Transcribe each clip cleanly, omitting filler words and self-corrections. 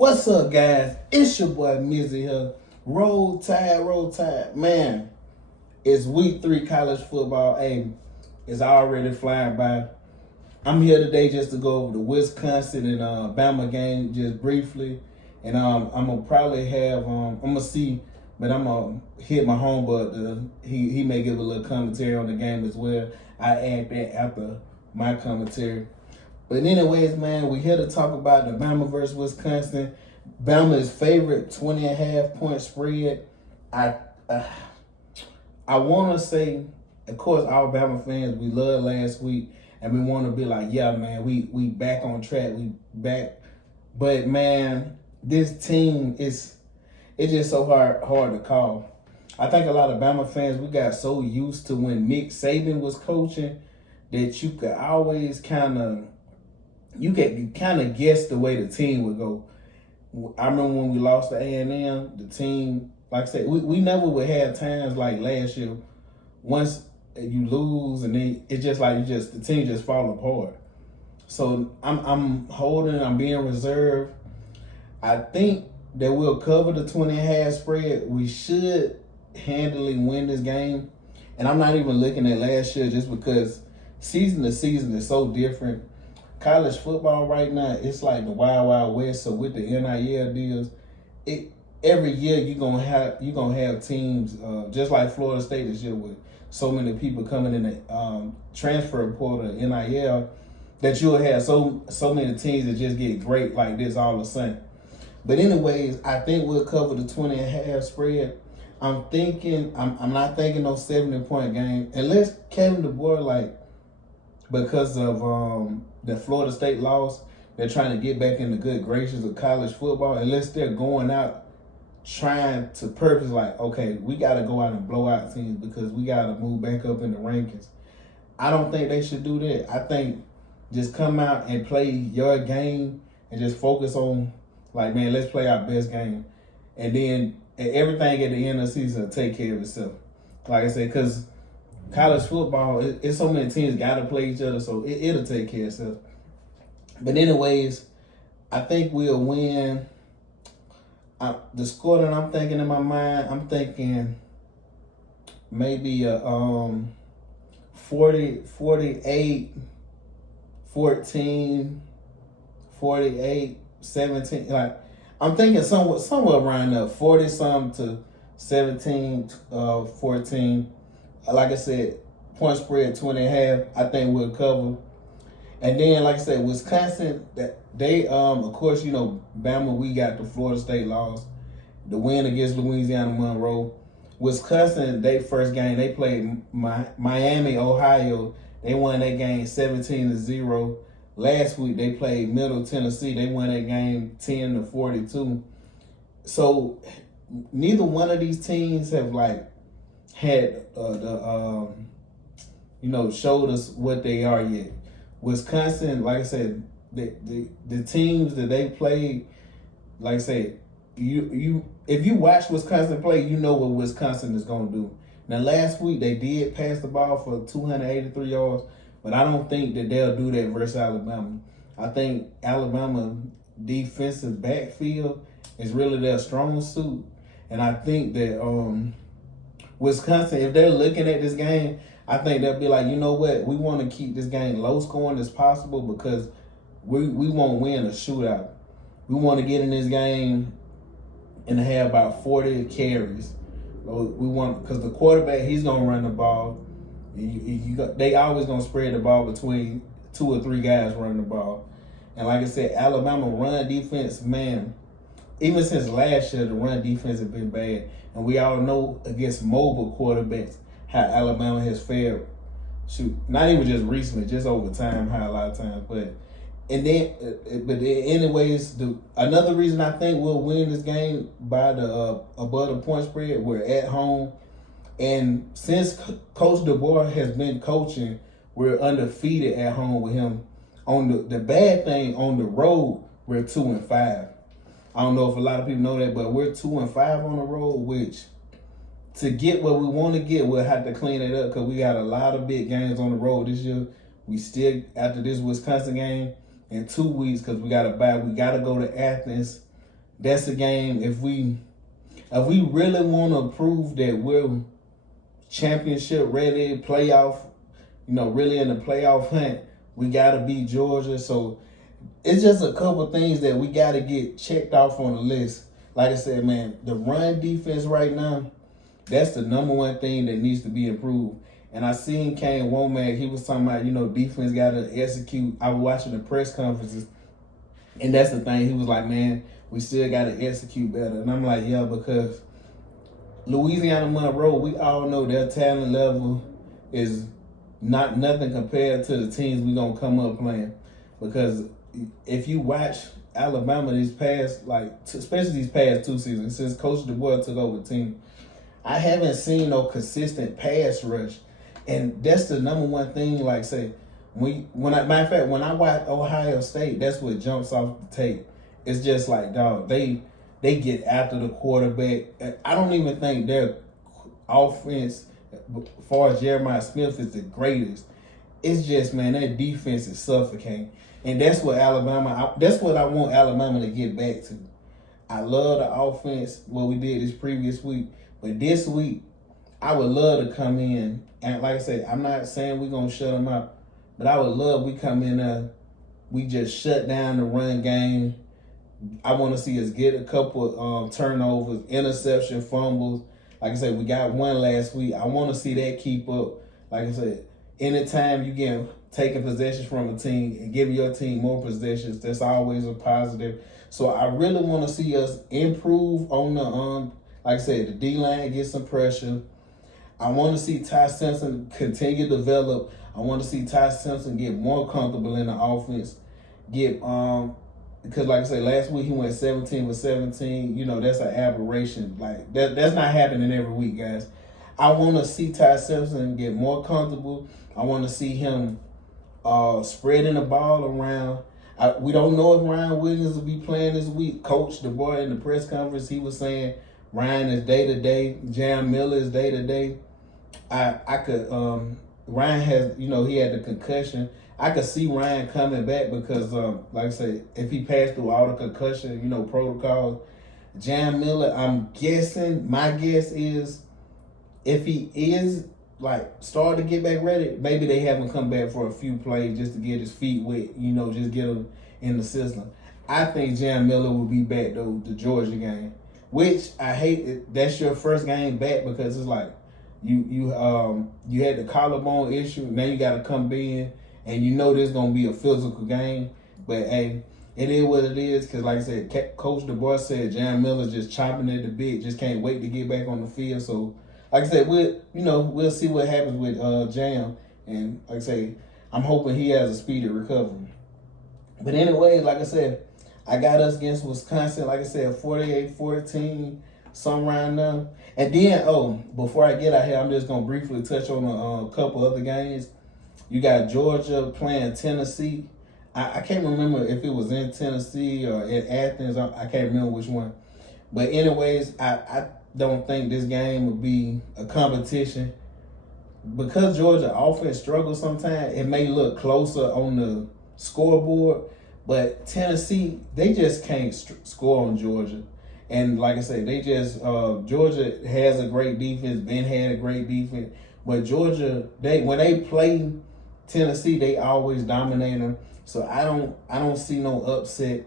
What's up, guys? It's your boy Mizzy here. Roll Tide, roll tide. Man, it's week 3 college football. Hey, it's already flying by. I'm here today just to go over the Wisconsin and Bama game just briefly. And I'm going to probably have, I'm going to see, but I'm going to hit my home, but he may give a little commentary on the game as well. I add that after my commentary. But anyways, man, we're here to talk about the Bama versus Wisconsin. Bama's favorite 20.5 point spread. I want to say, of course, our Bama fans, we loved last week, and we want to be like, yeah, man, we back on track, we back. But man, this team it's just so hard to call. I think a lot of Bama fans, we got so used to when Nick Saban was coaching that you could always kind of guess the way the team would go. I remember when we lost to A&M, the team, like I said, we never would have times like last year. Once you lose and then it's just like the team just fall apart. So I'm being reserved. I think that we'll cover the 20.5 spread. We should handily win this game. And I'm not even looking at last year just because season to season is so different. College football right now, it's like the wild, wild west. So with the NIL deals, every year you're gonna have teams just like Florida State this year with so many people coming in the transfer portal, NIL, that you'll have so many teams that just get great like this all of a sudden. But anyways, I think we'll cover the 20.5 spread. I'm not thinking no 70-point game unless Kevin DeBoer because of the Florida State loss, they're trying to get back in the good graces of college football. Unless they're going out trying to purpose okay, we got to go out and blow out teams because we got to move back up in the rankings. I don't think they should do that. I think just come out and play your game and just focus on, man, let's play our best game. And then everything at the end of the season will take care of itself. Like I said, because college football, it's so many teams got to play each other, so it'll take care of itself. But anyways, I think we'll win. The score that I'm thinking in my mind, I'm thinking maybe a 48, 14, 48, 17. I'm thinking somewhere around there, 40-something to 17, 14. Like I said, point spread 20.5. I think we'll cover. And then, like I said, Wisconsin, they of course, Bama, we got the Florida State loss, the win against Louisiana Monroe. Wisconsin, they first game, they played Miami, Ohio. They won that game 17-0. Last week they played Middle Tennessee. They won that game 10-42. So neither one of these teams have had showed us what they are yet. Wisconsin, like I said, the teams that they played, like I said, if you watch Wisconsin play, you know what Wisconsin is gonna do. Now last week they did pass the ball for 283 yards, but I don't think that they'll do that versus Alabama. I think Alabama defensive backfield is really their strong suit, and I think that Wisconsin, if they're looking at this game, I think they'll be like, you know what, we want to keep this game low scoring as possible because we won't win a shootout. We want to get in this game and have about 40 carries. We want, because the quarterback, he's gonna run the ball. They always gonna spread the ball between 2 or 3 guys running the ball. And like I said, Alabama run defense, man. Even since last year, the run defense has been bad. And we all know against mobile quarterbacks how Alabama has fared. Shoot, not even just recently, just over time, how a lot of times. But anyways, another reason I think we'll win this game by the above the point spread, we're at home. And since Coach DeBoer has been coaching, we're undefeated at home with him. On the bad thing, on the road, we're 2-5. I don't know if a lot of people know that, but we're 2-5 on the road, which to get what we want to get, we'll have to clean it up because we got a lot of big games on the road this year. We after this Wisconsin game, in 2 weeks, because we got to go to Athens that's a game. If we really want to prove that we're championship ready, playoff, really in the playoff hunt, we got to beat Georgia. So it's just a couple things that we got to get checked off on the list. Like I said, man, the run defense right now, that's the number one thing that needs to be improved. And I seen Kane Womack, he was talking about, defense got to execute. I was watching the press conferences, and that's the thing. He was like, man, we still got to execute better. And I'm like, yeah, because Louisiana Monroe, we all know their talent level is not nothing compared to the teams we going to come up playing. Because if you watch Alabama these past, especially these past 2 seasons, since Coach DuBois took over the team, I haven't seen no consistent pass rush. And that's the number one thing, matter of fact, when I watch Ohio State, that's what jumps off the tape. It's just like, dog, they get after the quarterback. I don't even think their offense, as far as Jeremiah Smith, is the greatest. It's just, man, their defense is suffocating. And that's what I want Alabama to get back to. I love the offense, what we did this previous week. But this week, I would love to come in, and like I said, I'm not saying we're going to shut them out, but I would love we come in there, we just shut down the run game. I want to see us get a couple turnovers, interception, fumbles. Like I said, we got one last week. I want to see that keep up. Like I said, anytime you get taking possessions from a team and giving your team more possessions, that's always a positive. So I really want to see us improve on the, like I said, the D-line, get some pressure. I want to see Ty Simpson continue to develop. I want to see Ty Simpson get more comfortable in the offense. Because like I said, last week he went 17 for 17. That's an aberration. That's not happening every week, guys. I want to see Ty Simpson get more comfortable. I want to see him spreading the ball around. We don't know if Ryan Williams will be playing this week. Coach DuBois in the press conference, he was saying Ryan is day-to-day. Jam Miller is day-to-day. Ryan has, he had the concussion. I could see Ryan coming back because, like I said, if he passed through all the concussion, protocols, Jam Miller, my guess is if he is, starting to get back ready, maybe they have him come back for a few plays just to get his feet wet, just get him in the system. I think Jam Miller will be back, though, the Georgia game, which I hate it. That's your first game back because it's like you had the collarbone issue. Now you got to come in, and this is going to be a physical game. But, hey, it is what it is because, like I said, Coach DuBois said Jam Miller's just chopping at the bit, just can't wait to get back on the field. So, like I said, we'll see what happens with Jam. And, like I say, I'm hoping he has a speedy recovery. But anyway, like I said, I got us against Wisconsin, like I said, 48-14, something around there. And then, before I get out here, I'm just going to briefly touch on a couple other games. You got Georgia playing Tennessee. I can't remember if it was in Tennessee or in Athens. I can't remember which one. But anyways, I don't think this game would be a competition. Because Georgia offense struggles sometimes, it may look closer on the scoreboard. But Tennessee, they just can't score on Georgia. And like I said, they just, Georgia has a great defense. Ben had a great defense. But Georgia, when they play Tennessee, they always dominate them. So I don't see no upset.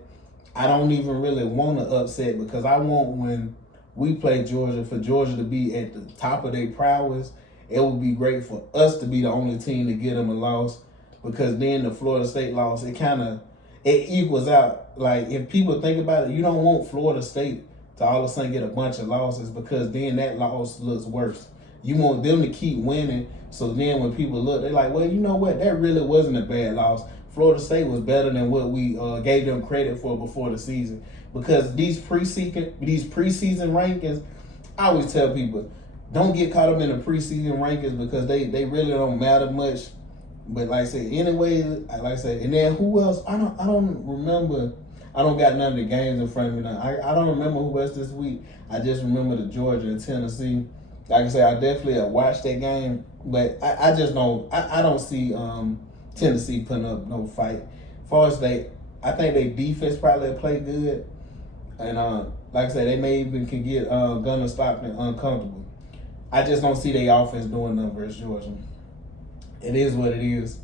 I don't even really want to upset because I want when we play Georgia for Georgia to be at the top of their prowess. It would be great for us to be the only team to get them a loss because then the Florida State loss, it equals out. Like, if people think about it, you don't want Florida State to all of a sudden get a bunch of losses because then that loss looks worse. You want them to keep winning, so then when people look, they're like, well, you know what? That really wasn't a bad loss. Florida State was better than what we gave them credit for before the season. Because these preseason rankings, I always tell people, don't get caught up in the preseason rankings because they really don't matter much. But like I said, anyway, like I said, and then who else? I don't remember. I don't got none of the games in front of me now. I don't remember who else this week. I just remember the Georgia and Tennessee. Like I said, I definitely watched that game, but I just don't. I don't see Tennessee putting up no fight. As far as I think their defense probably play good. And like I said, they may even can get Gunner Stockton uncomfortable. I just don't see their offense doing nothing versus Georgia. It is what it is.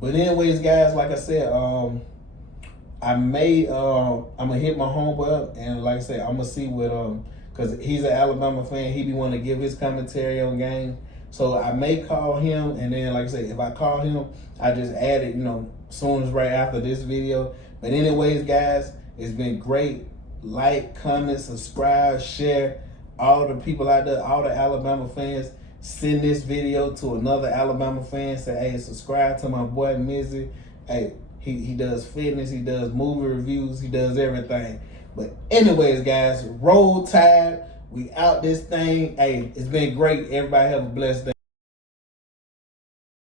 But anyways, guys, like I said, I'm gonna hit my homeboy up, and like I said, I'm gonna see what because he's an Alabama fan. He be want to give his commentary on game. So I may call him, and then like I said, if I call him, I just add it, soon as right after this video. But anyways, guys, it's been great. Like, comment, subscribe, share. All the people out there, all the Alabama fans, send this video to another Alabama fan. Say, hey, subscribe to my boy Mizzy. Hey, he does fitness, he does movie reviews, he does everything. But anyways, guys, roll tide. We out this thing. Hey, it's been great. Everybody have a blessed day.